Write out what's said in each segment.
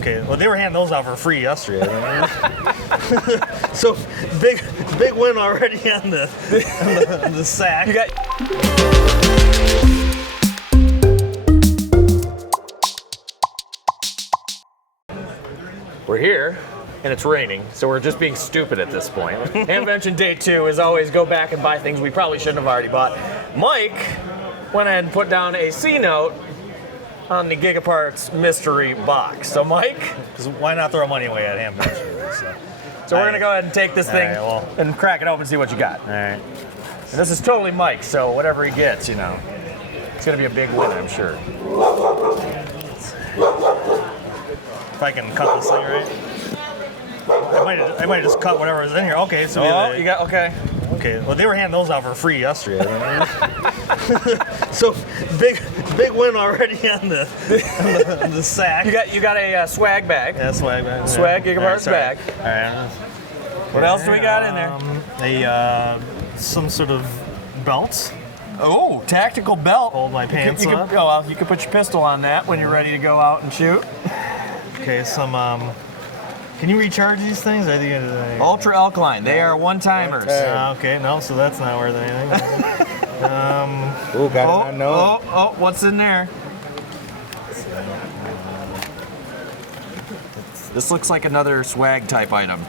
Okay, well they were handing those out for free yesterday. So big win already on the sack. You got. We're here, and it's raining, so we're just being stupid at this point. Hamvention Day 2 is always go back and buy things we probably shouldn't have already bought. Mike went ahead and put down a C note on the GigaParts mystery box. So Mike, Because why not throw money away at Hamvention? so we're gonna go ahead and take this thing and crack it open and see what you got. All right. And this is totally Mike, so whatever he gets, you know, it's gonna be a big win, I'm sure. If I can cut this thing right. I might just cut whatever is in here. Okay, so You got okay. Okay, well they were handing those out for free yesterday. So big win already on the sack. You got a swag bag. Yeah, swag bag. Swag GigaParts bag. All right. What else do we got in there? Some sort of belts. Oh, tactical belt. Hold my pants up. You can put your pistol on that when you're ready to go out and shoot. Okay, some. Can you recharge these things? I think Ultra alkaline. They are one-timers. okay, no, so that's not worth anything. Oh, what's in there? This looks like another swag type item.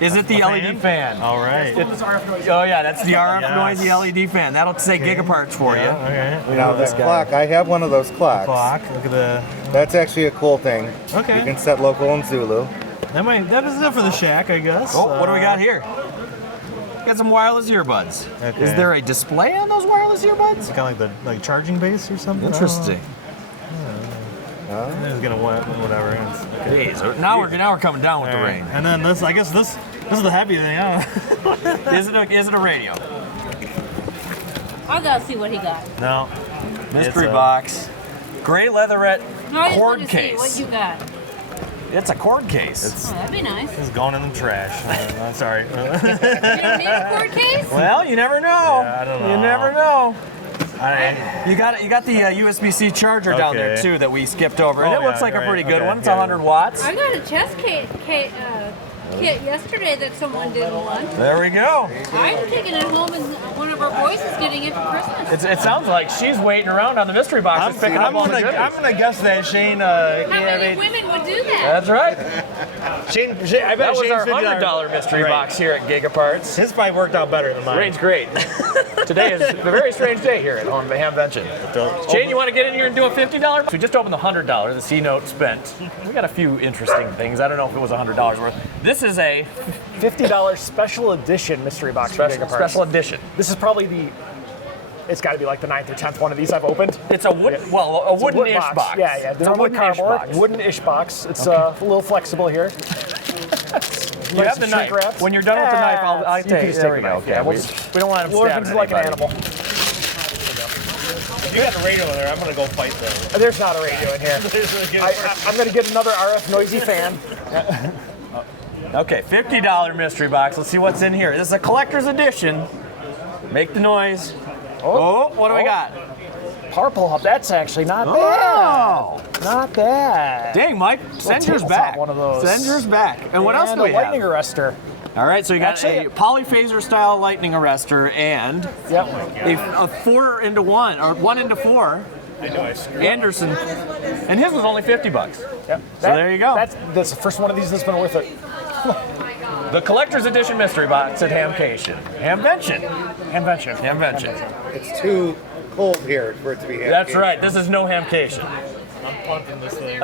Is it the LED fan? All right. Oh yeah, that's the RF noisy LED fan. That'll say GigaParts for you. Okay. Now that clock, I have one of those clocks. Look at the. That's actually a cool thing. Okay. You can set local and Zulu. That is enough for the shack, I guess. Oh, what do we got here? Got some wireless earbuds. Okay. Is there a display on those wireless earbuds? Kind of like the charging base or something. Interesting. It's gonna whatever. Okay, so now we're coming down with the rain. And then this, I guess this is the heavy thing. Huh? Is it a radio? I gotta see what he got. No. Mystery box. Gray leatherette No, I just cord want to see case. what you got. It's a cord case. Oh, that'd be nice. It's going in the trash. I'm sorry. You don't need a cord case? Well, you never know. Yeah, I don't know. You never know. I, You got the USB-C charger down there Okay. too that we skipped over, and Oh, it looks yeah, like a right. pretty good Okay, one. It's yeah. 100 watts. I got a chest kit yesterday that someone didn't want. There we go. I'm taking it home, and one of our boys is getting it for Christmas. It sounds like she's waiting around on the mystery box, picking up all the goodies. I'm gonna guess that Shane. How many women would do that? That's right. Shane, I bet That was Shane's our $50 $100 mystery Right. box here at GigaParts. His probably worked out better than mine. Rain's great. Today is a very strange day here at Hamvention. Shane, you want to get in here and do a $50? We just opened the $100, the C note spent. We got a few interesting things. I don't know if it was $100 worth. This is a $50 special edition mystery box from GigaParts. special edition. This is probably it's got to be like the 9th or 10th one of these I've opened. It's a wood, well, a It's a wood wooden-ish box. Yeah, yeah. It's a Normally wooden-ish cardboard, box. wooden-ish box. It's a little flexible here. You have the knife. Wrapped. When you're done with the knife, I'll You take can it. just There take we a go. knife. Okay. Yeah, We don't want him We'll stabbing into like an anybody. animal. If you got the radio in there, I'm gonna go fight them. There's not a radio in here. I'm going to get another RF noisy fan. Okay, $50 mystery box. Let's see what's in here. This is a collector's edition. Make the noise. Oh, what do we got? Power pull up. That's actually not Oh. bad. Not bad. Dang, Mike, send yours tabletop back. one of those. Send yours back. And what else do we a lightning have? arrestor. All right, so you got Actually- a polyphaser style lightning arrestor and Yep. a 4-into-1 or 1-into-4 Anderson, and his was only $50. Yep. So there you go. That's the first one of these that's been worth it. The collector's edition mystery box at Hamvention. Hamvention. Hamvention. Hamvention. It's too cold here for it to be. That's right. This is no Hamcation. I'm punting this thing.